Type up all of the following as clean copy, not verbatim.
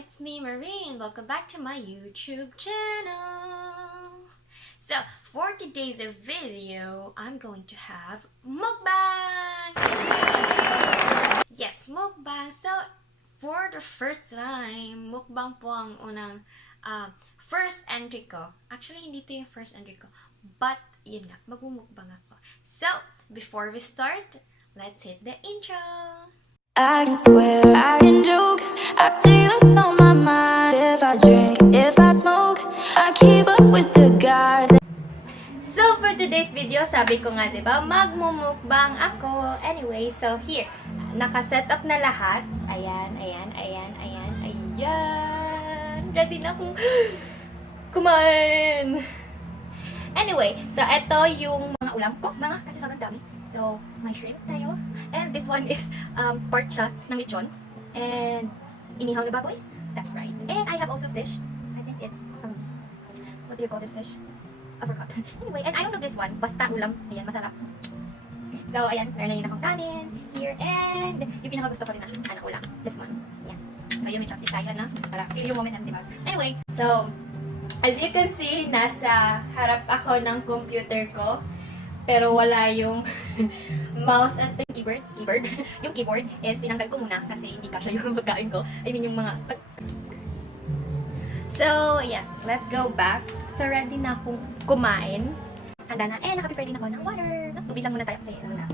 it's me, Marine. Welcome back to my YouTube channel. So, for today's video, I'm going to have mukbang! Yes, mukbang. So, for the first time, mukbang po ang unang first entry ko. Actually, hindi to yung first entry ko. But, yun nga, magmumukbang ako. So, before we start, let's hit the intro! I can swear, I can joke. I say what's on my mind. If I drink, if I smoke, I keep up with the guys. So, for today's video, sabi ko nga, diba, magmumukbang ako. Anyway, so here, nakaset up na lahat. Ayan. Ready na akong kumain. Anyway, so ito yung mga ulam ko. Kasi sobrang dami. So, may shrimp tayo. And this one is pork chop ng lechon. And inihaw na baboy. That's right. And I have also fish. I think it's, what do you call this fish? I forgot. Anyway, and I don't know this one. Basta ulam. Ayan, masarap. So, ayan. Meron na yun akong kanin. Here. And yung pinakagusto ko rin na ulam. This one. Ayan. So, yun may chopstick tayo na. Para feel yung moment natin, diba? Anyway, so, as you can see, nasa harap ako ng computer ko. Pero wala yung mouse at the keyboard. Yung keyboard is tinanggal ko muna kasi hindi kasya yung pagkain ko. I mean yung mga... So, yeah. Let's go back. So, ready na akong kumain. Handa na. Naka-prepare din ako ng water. Tubig lang muna tayo kasi wala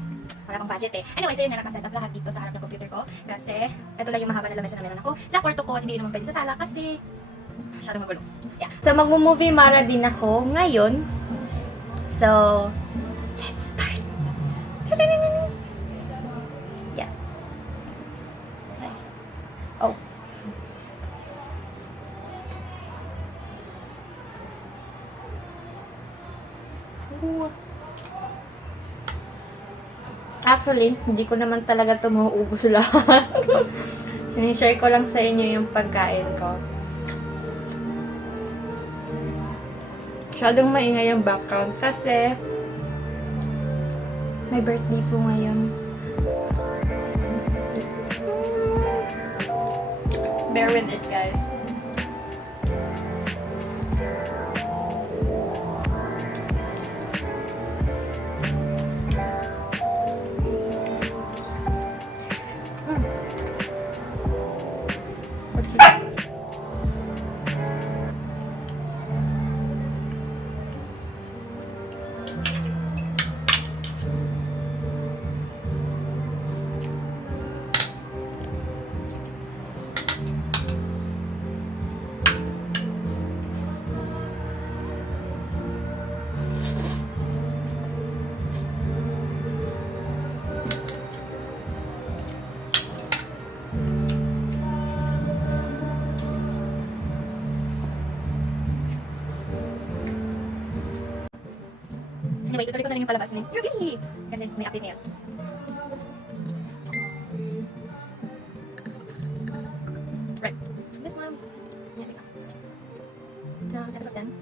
pang budget eh. Anyway, so yun na nakaset up lahat dito sa harap ng computer ko. Kasi, ito lang yung mahaba na lamesa na meron ako. Sa kwarto ko, hindi naman pwede sa sala kasi masyadong magulo. Yeah. So, magmo-movie mara din ako ngayon. So, let's start. Yeah. Oh. Actually, hindi ko naman talaga ito mauubos lahat. Sinishare ko lang sa inyo yung pagkain ko. Masyadong maingay yung background kasi may birthday po ngayon. Bear with it, guys. Anyway, tutuloy ko na lang yung palabas ni Ruby. Kasi may update na yun. Right. This one. Yan, wait lang. Episode 10.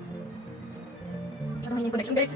Masyadong mahinig connection, guys.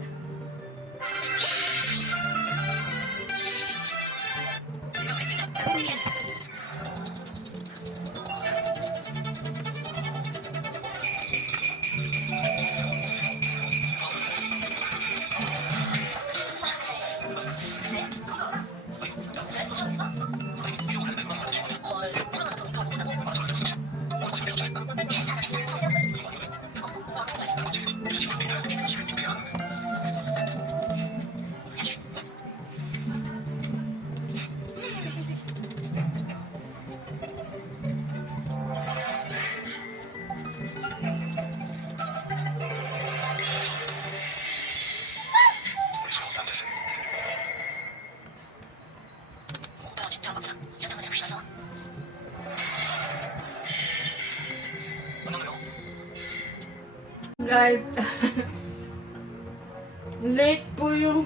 Guys, late po yung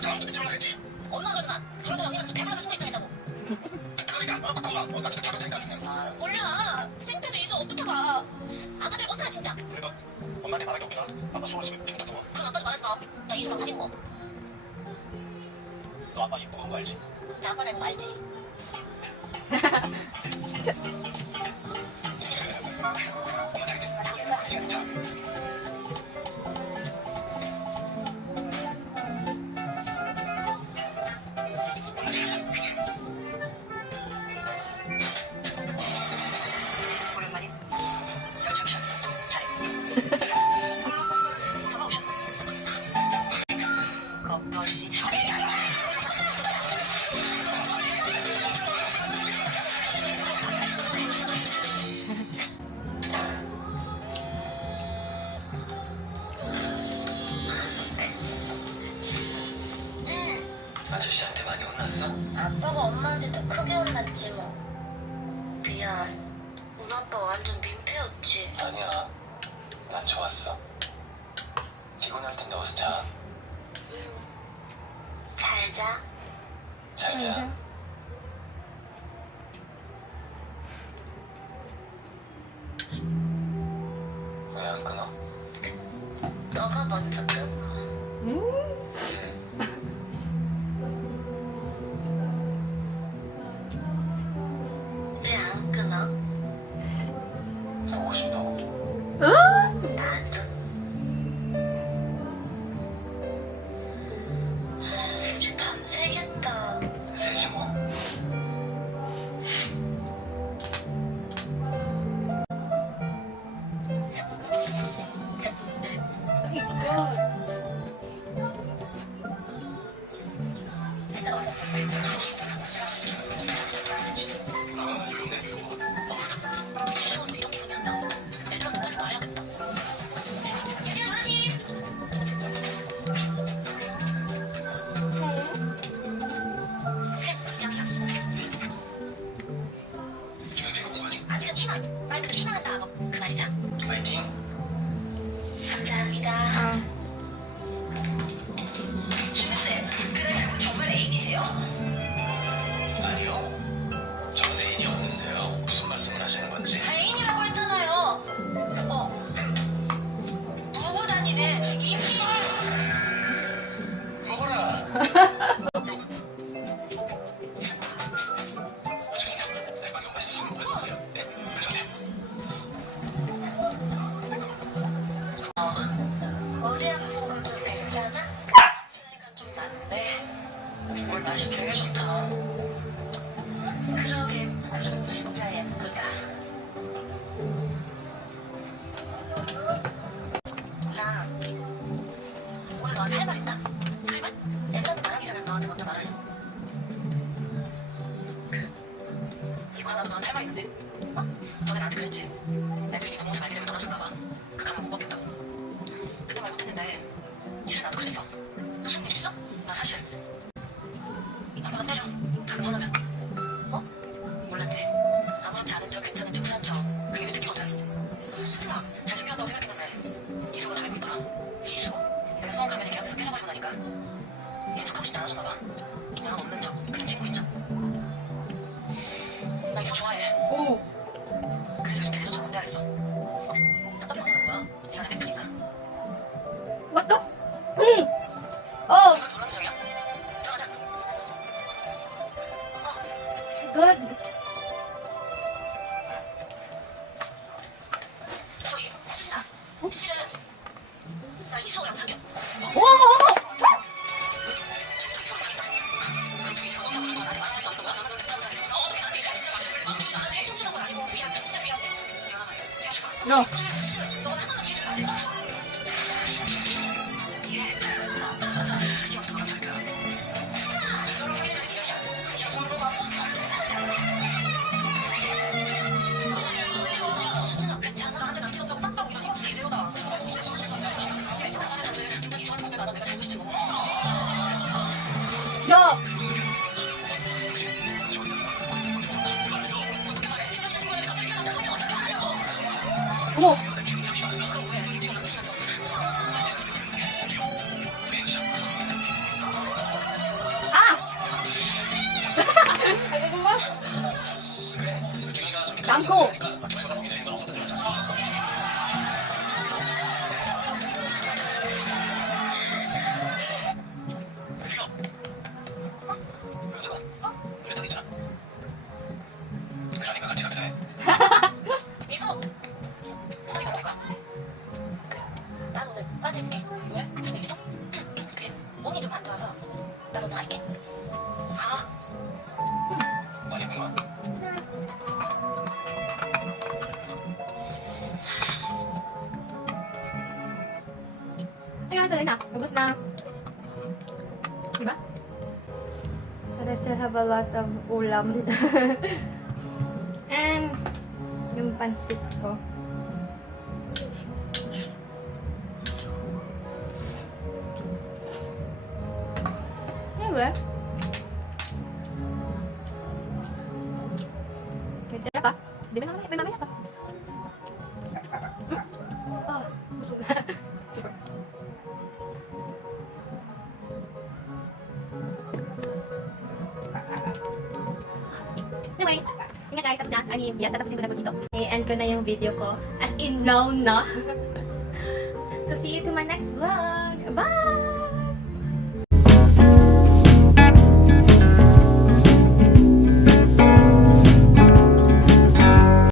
듣지 말랬지. 엄마가 그러나 그러다 언니가 배불러서 숨어 있다고. 그러니까 그거가 나 진짜 다른 생각이야. 아 몰라. 창피해서 이수 어떻게 봐. 아빠들 못하라 진짜. 그래도 엄마한테 말하기 없구나. 아빠 수월 지금 힘들다고. 그럼 아빠도 말했어. 나 이수랑 사귄 거. 너 아빠 예쁘고 한 거 알지? 나 아빠 닮은 거 알지? 엄마 잘했지? 자. 엄마 잘했어. 오랜만이야. 야 잠시만. 잘해. 콜럼버스 전화 오셨. 겁도 없이. 아저씨한테 많이 혼났어? 아빠가 엄마한테 더 크게 혼났지 뭐. 미안. 우리 아빠 완전 민폐였지. 아니야. 난 좋았어. 피곤할 텐데 어서 자. 잘 자. 잘 자. 왜 안 끊어? 너가 먼저 끊어. 왜 안 끊어? 보고 싶어. 나도. 우리 밤새겠다. 세지 뭐. 아, 요령내 이거. 수업도 이렇게 하면 애들한테 빨리 말해야겠다. 이제 누나지. 조용히 가본 거니? 아 지금 희망. 말 그대로 희망한다. 뭐 그 말이죠. 파이팅. 감사합니다. 주무쌤, 그날 정말 애인이세요? 아니요. 저는 애인이 없는데요. 무슨 말씀을 하시는 건지. 애인이라고 했잖아요. 누구 다니네? 이미. 먹어라. 머리 아픈 거좀 괜찮아? 아프니까 좀 낫네. 뭘 맛이 되게 좋다. 그러게, 그럼 진짜 예쁘다. 나 오늘 너한테 할 말 있다. 할 말? 애들한테 말하기 전에 너한테 먼저 말할래. 이거 나도 너한테 할 말 있는데. 전에 나한테 그랬지. 애들이 네 부모님 알게 되면 돌아설까봐 그 감을 못 먹겠다고. 그때 말 못했는데 실은 나도 그랬어. 무슨 일 있어? 나 사실 아빠가 때려. 가끔 화나면. 몰랐지. 아무렇지 않은 척 괜찮은 척 쿨한 척. 그게 왜 특기거든. 수진아 잘생겼다고 생각했는데 이수가 닮고 있더라. 이수? 내가 써온 가면이 걔 앞에서 깨져버리고 나니까 이제 툭하고 싶지 않아졌나 봐. 마음 없는 척 그냥 친구인 척. 나 이수 좋아해. 그래서 요즘 걔네서 좀 문제하겠어. 답답해서 그런 거야. 네가 내 베프니까. What the? Oh 이건 놀라운 점이야. 들어가자. God. 저기 수진아. 실은 나 이수호랑 사귀어. 진짜 이수호랑 사귀었다. 그럼 둘이 제가 썸나고 그런 거 나한테 말하니까 없던 거야? 나는 뵙다고 생각했어. 어떻게 나한테 이래? 진짜 말했어. 마음 조심 안 하지? 속보던 건 아니고 미안해. 진짜 미안해. 미안하면 헤어질 거야. No. 그래 수진 너가 한 번만 이해해주면 안 될까? 이해. 이제부터 너랑 잘 거야. 수진아 이수호랑 사귀는 애는 미련이야. 그냥 서로 봐. 수진아 괜찮아. 나한테 남친없다고 빡빡 이러니 진짜 이대로다. 가만히 다들 진짜 이수한테 고백 안 하고 내가 잘못이지 뭐. Yeah. 어떻게 말해? 10년이나 친구인데 갑자기 이러는데 어떻게 알아요? 어머. 그럼 왜? 우리 남친이라서. ulam ko. 그러니까 같이 가도 돼. 미소! 사이가 뭐야? 그래, 난 오늘 빠질게. 왜? 무슨 일 있어? 그게 몸이 좀 안 좋아서 나 먼저 갈게. 가. 많이 본 거야? Kaya tuloy na. Ubus na. Diba? But I still have a lot of ulam dito. And yung pansit ko. Diba? Pwede na pa. Di ba may mamaya pa? Oh, busog na. Super. Anyway, ingat guys, tapos na. Yes, tapusin ko na po dito. I-end ko na yung video ko. As in, now na. So, see you to my next vlog. Bye!